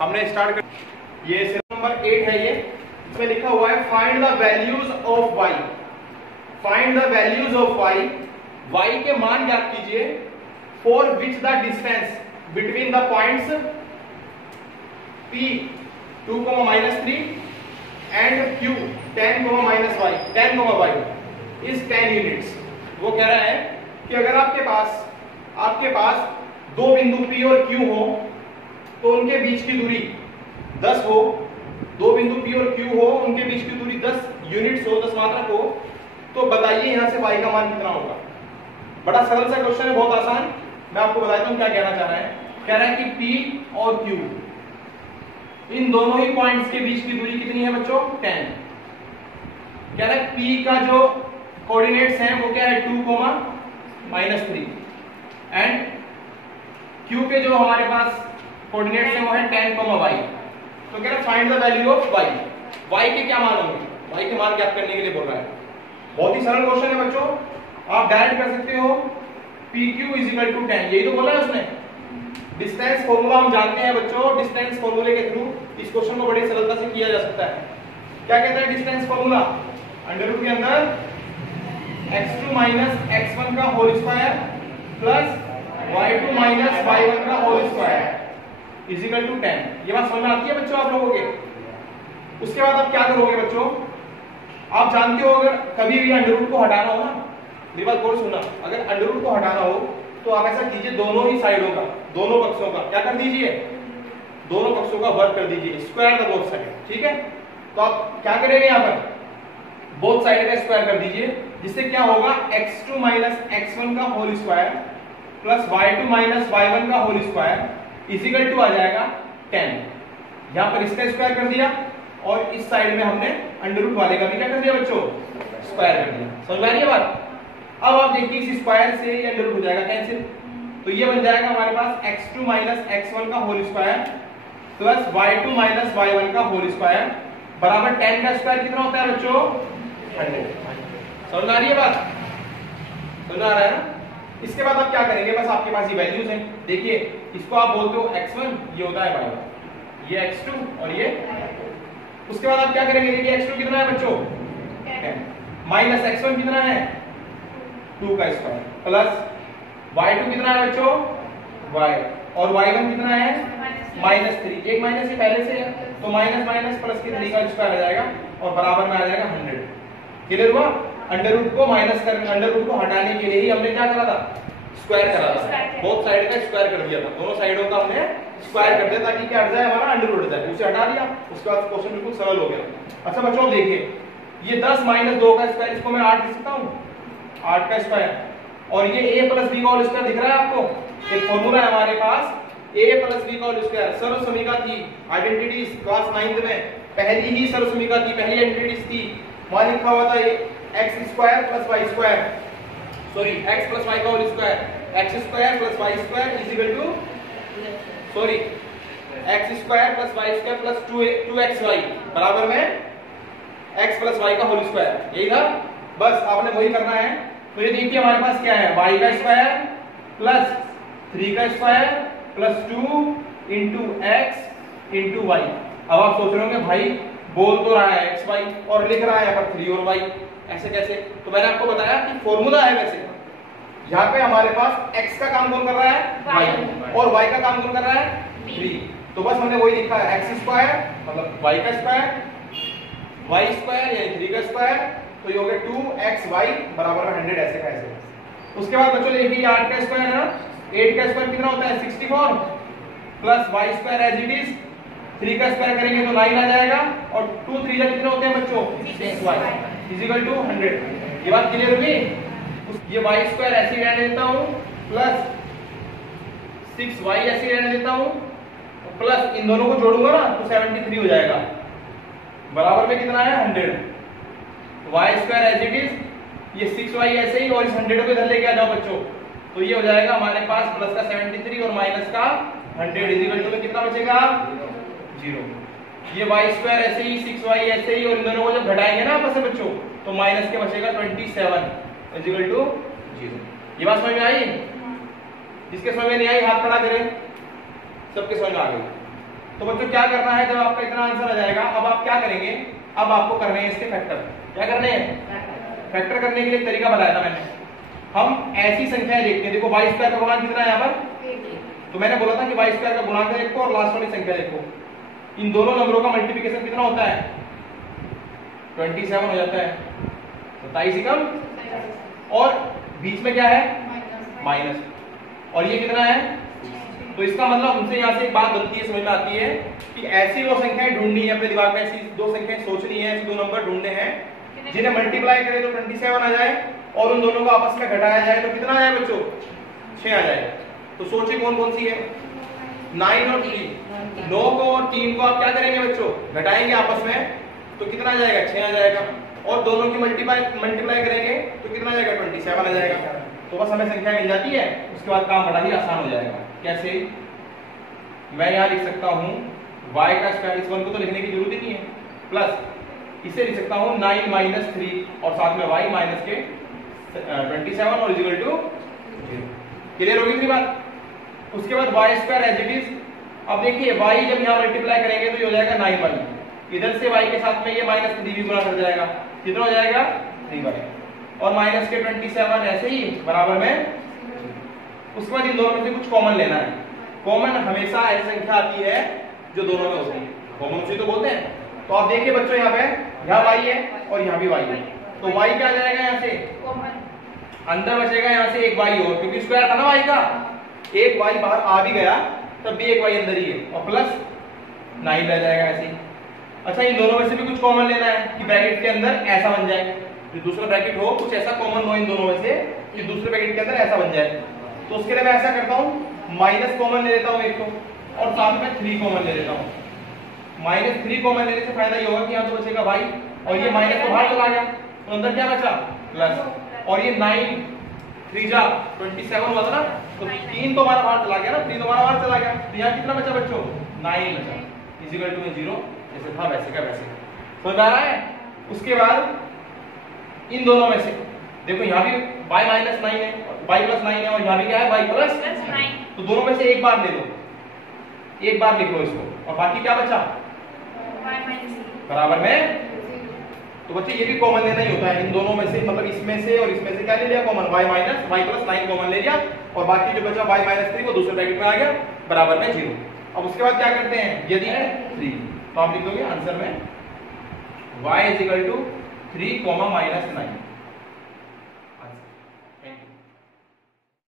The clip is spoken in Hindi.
हमने स्टार्ट कर ये नंबर 8 है। ये इसमें लिखा हुआ है find the values of y। Find the values of y के मान ज्ञात कीजिए for which the distance between the points p 2, -3 and q 10, -y is 10 units. वो कह रहा है कि अगर आपके पास दो बिंदु p और q हो तो उनके बीच की दूरी 10 हो। दो बिंदु p और q हो, उनके बीच की दूरी 10 यूनिट्स हो, 10 मात्रक हो, तो बताइए यहां से y का मान कितना होगा। बड़ा सरल सा क्वेश्चन है, बहुत आसान। मैं आपको बताता हूं क्या कहना चाह रहा है। कह रहा है कि p और q इन दोनों ही पॉइंट्स के बीच की दूरी कितनी है बच्चों? 10। कह रहा है p का जो कोऑर्डिनेट्स हैं वो क्या है? 2, -3 एंड q के जो हमारे पास कोऑर्डिनेट्स हैं वो है 10, y। तो कह रहा है find the value of y के क्या मान होंगे? y के मान ज्ञात करने के लिए बोल रहा है। बहुत ही सरल क्वेश्चन है बच्चों, आप डायरेक्ट कर सकते हो। pq = 10, यही तो बोला है उसने। डिस्टेंस फॉर्मूला हम जानते हैं बच्चों, डिस्टेंस फॉर्मूले के थ्रू इस क्वेश्चन को बड़ी सरलता से किया जा सकता है। क्या कहता है डिस्टेंस फॉर्मूला? अंडर रूट के अंदर x2 - x1 का whole square plus y2 - y1 का होल स्क्वायर = 10। ये बात समझ में आती है बच्चों आप लोगों के? उसके बाद आप क्या करोगे बच्चों? आप जानते हो अगर कभी भी अंडर रूट को हटाना हो ना, मेरी बात गौर सुनना, अगर अंडर रूट को हटाना हो तो आप ऐसा कीजिए, दोनों ही साइडों का, दोनों पक्षों का क्या कर दीजिए? दोनों पक्षों का वर्ग कर दीजिए, स्क्वायर द बोथ साइड। ठीक है, तो आप क्या करेंगे यहाँ पर? बोथ साइड का स्क्वायर कर दीजिए, जिससे क्या होगा? x2 - x1 का whole square plus y2 - y1 का होल स्क्वायर = आ जाएगा 10। यहां पर इसका स्क्वायर कर दिया और इस साइड में हमने अंडर रूट वाले का भी क्या कर दिया बच्चों? स्क्वायर कर दिया। समझ में आ रही है बात? अब आप देखिए इस स्क्वायर से ये अंडर रूट हो जाएगा कैंसिल, तो ये बन जाएगा हमारे पास x2 - x1 का whole square plus y2 - y1 का होल स्क्वायर बराबर 10 का स्क्वायर कितना होता है बच्चों? 100। समझ में आ रही है बात? समझ में आ रहा है ना? इसके बाद आप क्या करेंगे? बस आपके पास ये वैल्यूज हैं। देखिए इसको आप बोलते हो x1, ये होता है y1, ये x2 और ये। उसके बाद आप क्या करेंगे? देखिए x2 कितना है बच्चों? 10 - x1 कितना है? 2 का स्क्वायर प्लस y2 कितना है बच्चों? y और y1 कितना है? -3। एक माइनस ये पहले से है तो माइनस प्लस के 3 का स्क्वायर आ जाएगा और बराबर में आ जाएगा 100। क्लियर हुआ? अंडर रूट को अंडर रूट को हटाने के लिए ही हमने क्या करा था? स्क्वायर करा था। बोथ साइड का स्क्वायर कर दिया था, दोनों साइडों का हमने स्क्वायर कर दिया ताकि क्या हट जाए? हमारा अंडर रूट हट जाए। उसे हटा दिया, उसके बाद क्वेश्चन बिल्कुल सरल हो गया। अच्छा बच्चों देखिए, ये 10 - 2 का स्क्वायर, इसको मैं 8 लिख सकता हूं, 8 का स्क्वायर। और ये a + b का होल स्क्वायर दिख रहा है आपको? एक फॉर्मूला है हमारे पास, a + b का होल स्क्वायर। सर्वसमीका थी, आइडेंटिटीज क्लास 9th में पहली ही सर्वसमीका थी, पहली आइडेंटिटीज थी। वहां लिखा हुआ था x² + y², sorry x + y का whole square, x² + y² sorry x² + y² + 2xy बराबर में x + y का होल स्क्वायर। यही था, बस आपने वही करना है। तो ये देखिए हमारे पास क्या है? y का स्क्वायर प्लस 3 का स्क्वायर प्लस 2 × x × y। अब आप सोच रहे होंगे भाई बोल तो रहा है x y और लिख रहा है यहाँ पर 3 और y, ऐसे कैसे? तो मैंने आपको बताया कि फॉर्मूला है वैसे। यहाँ पे हमारे पास x का काम कौन कर रहा है? y, और y का काम कौन कर रहा है? 3। तो बस हमने वही लिखा है, x² मतलब y का स्क्वायर, y² यानी 3 का स्क्वायर, तो ये हो गया 2xy बराबर 100, ऐसे का ऐसे। उसके बाद बच्चों देखिए 8 का स्क्वायर है ना, 8 का स्क्वायर कितना होता है? 64 plus y² as it is, 3 का स्क्वायर करेंगे तो 9 आ जाएगा और 2 3 जा कितने होते हैं बच्चों? 6y = 100। ये बात क्लियर होगी? ये y² ऐसे ही रहने देता हूं प्लस 6y ऐसे ही रहने देता हूं प्लस इन दोनों को जोड़ूंगा ना तो 73 हो जाएगा, बराबर में कितना है? 100। y² एज इट इज, ये 6y ऐसे ही और इस 100 को इधर लेके आ जाओ बच्चों, तो ये हो जाएगा हमारे पास प्लस का 73 और माइनस का 100 में कितना बचेगा? 0। ये y² ऐसे ही, 6y ऐसे ही, और इन दोनों को जब घटाएंगे ना आपस में बच्चों तो माइनस के बचेगा 27 0। ये बात समझ में आई? जिसके समझ में नहीं आई हाथ खड़ा करें, सबके समझ में आ गई। तो बच्चों क्या करना है, जब आपका इतना आंसर आ जाएगा, अब आप क्या करेंगे, अब आपको करने हैं इसके फैक्टर। क्या करने हैं? फैक्टर करने के लिए एक तरीका बताया था मैंने। हम ऐसी संख्याएं देखते हैं, देखो वाई स्क्वायर का गुणांक कितना है यहाँ पर, तो मैंने बोला था कि वाई स्क्वायर का गुणांक देखो और लास्ट वाली संख्या देखो, इन दोनों नंबरों का मल्टीप्लिकेशन कितना होता है? 27 हो जाता है, 27 एकम, और बीच में क्या है? माइनस, और ये कितना है? तो इसका मतलब हमसे यहाँ से एक बात बनती है, समझ में आती है कि ऐसी दो संख्याएं ढूंढनी है अपने दिमाग में, ऐसी दो संख्याएं सोचनी है, ऐसे दो नंबर ढूंढने हैं जिन्हें मल्टीप्लाई करें तो 27 आ जाए और उन दोनों को आपस में घटाया जाए तो कितना आ जाए बच्चों? 6 आ जाए। तो सोचिए कौन कौन सी है? 9 और 3। 9 को और 3 को आप क्या करेंगे बच्चों? घटाएंगे आपस में, तो कितना आ जाएगा? 6 आ जाएगा। और दोनों की मल्टीप्लाई करेंगे तो कितना आ जाएगा? 27 आ जाएगा। तो बस हमें संख्या मिल जाती है, उसके बाद काम बड़ा ही आसान हो जाएगा। कैसे? मैं यहाँ लिख सकता हूँ y का स्क्वायर, इस वन को तो लिखने की जरूरत ही नहीं है, प्लस इसे लिख सकता हूँ 9 माइनस 3 और साथ में y माइनस के 27 और इक्वल टू 0। क्लियर होगी मेरी बात? उसके बाद y square as it is. अब देखिए y जब यहाँ मल्टीप्लाई करेंगे तो ये हो जाएगा 9y, इधर से y के साथ में ये माइनस 3 भी गुणा कर जाएगा, कितना हो जाएगा? 3y, और माइनस के 27 ऐसे ही बराबर में। उसके बाद इन दोनों में से कुछ कॉमन लेना है। कॉमन हमेशा ऐसी संख्या आती है जो दोनों में होती है, कॉमन उसी तो बोलते हैं। तो आप देखिए बच्चों, यहाँ पे यहाँ y है और यहाँ भी y है, तो y क्या आ जाएगा यहाँ से? अंदर बचेगा यहाँ से एक y और, क्योंकि स्क्वायर था ना y का, एक y बाहर आ भी गया तब भी एक y अंदर ही है, और प्लस 9 रह जाएगा ऐसे ही। अच्छा, इन दोनों में से भी कुछ कॉमन लेना है कि ब्रैकेट के अंदर ऐसा बन जाए, जो दूसरा ब्रैकेट हो कुछ ऐसा कॉमन हो इन दोनों में से कि दूसरे ब्रैकेट के अंदर ऐसा बन जाए। तो उसके लिए मैं ऐसा करता हूँ, माइनस कॉमन ले लेता हूँ एक तो, और साथ में 3 कॉमन ले लेता हूँ। माइनस 3 कॉमन लेने से फायदा ये होगा कि यहाँ तो बचेगा y, और ये माइनस तो बाहर चला गया, तो अंदर क्या बचा? प्लस, और ये 9 3 जा 27 हुआ था ना, तो 3 तो हमारा बाहर चला गया ना, 3 तो हमारा बाहर चला गया, तो यहाँ कितना बचा बच्चों? 9 बचा, इक्वल टू 0, जैसे था वैसे का वैसे। समझ आ रहा है? उसके बाद इन दोनों में से देखो, यहाँ भी y माइनस 9 है, y प्लस 9 है, और यहाँ भी क्या है? y plus 9। तो दोनों में से एक बार ले लो, एक बार लिखो इसको, और बाकी क्या बचा? बराबर में। तो बच्चे ये भी कॉमन लेना ही होता है इन दोनों में से, मतलब इसमें से और इसमें से क्या ले लिया common? y minus y plus 9 common ले लिया, और बाकी जो बचा y माइनस 3 वो दूसरे ब्रैकेट में आ गया, बराबर में 0। अब उसके बाद क्या करते हैं? यदि है 3 तो आप लिख दोगे आंसर में y is equal to 3 minus 9।